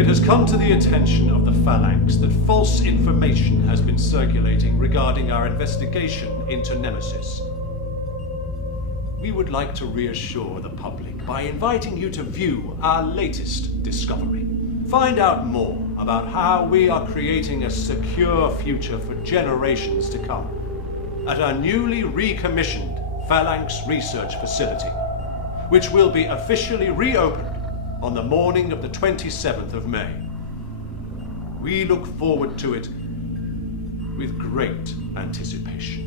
It has come to the attention of the Phalanx that false information has been circulating regarding our investigation into Nemesis. We would like to reassure the public by inviting you to view our latest discovery. Find out more about how we are creating a secure future for generations to come at our newly recommissioned Phalanx Research Facility, which will be officially reopened on the morning of the 27th of May. We look forward to it with great anticipation.